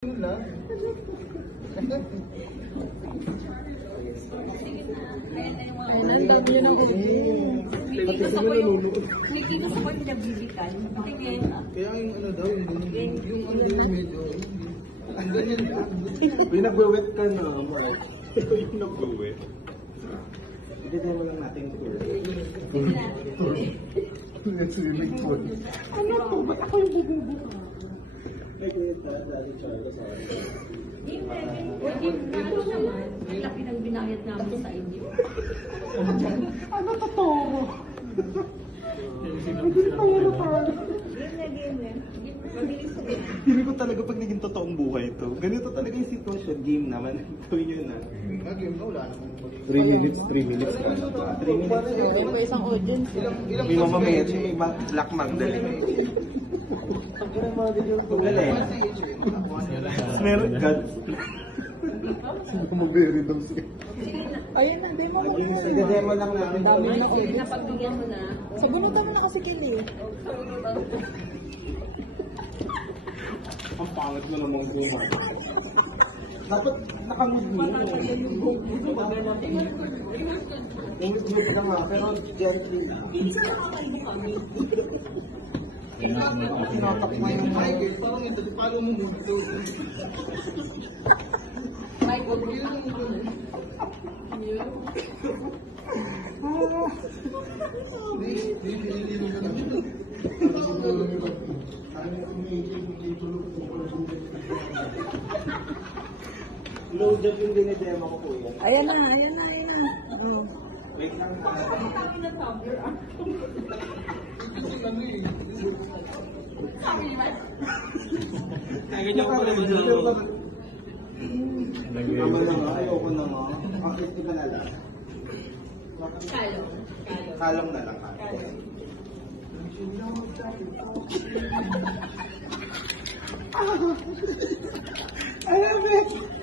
Ay, nandang yun ang Nakikita sa ko yung nabilikan. Kaya yung ano daw, yung ano daw medyo, ang ganyan. Pinag-wet ka na, Mark. Yung nag-wet. Hindi tayo lang natin tour. Swimming pool. ano to? Ba't ako yung bububuka? Ay, kaya dati Charles, sorry. Ano naman, laki ng binayad namin sa inyo. Ano totoo? Hindi pa yun tayo. Hindi ko talaga pag naging totoong buhay ito. Ganito talaga yung sitwasyon. Game naman. Gawin nyo na. Game na, wala naman. 3 minutes. 3 minutes. 3 minutes. May pa isang audience. May mamamaya siya. May Black Magdalene. Magaling. Meron God. Sino mag-very daw siya? Ayun na, demo mo na. Sige-demo lang namin. Dami na audience. Napagbigyan mo na. Sagunutan mo na kasi Kelly. Ang pangit mo namang guma. Dapat nakamugmi. Ingit-ngit ka nga, pero gently lang. Tinatak mo yung mic eh. Parang ito, paano mo mundo? Mike, huwag mo lang yun. Load up yung dinidemo ko po yan. Ayan na, ayan na, ayan na. Wait lang. Ganyan ko pala dito. Tama lang, ayoko na nga. Bakit di ba na lang? Kalong. Kalong na lang. I love it!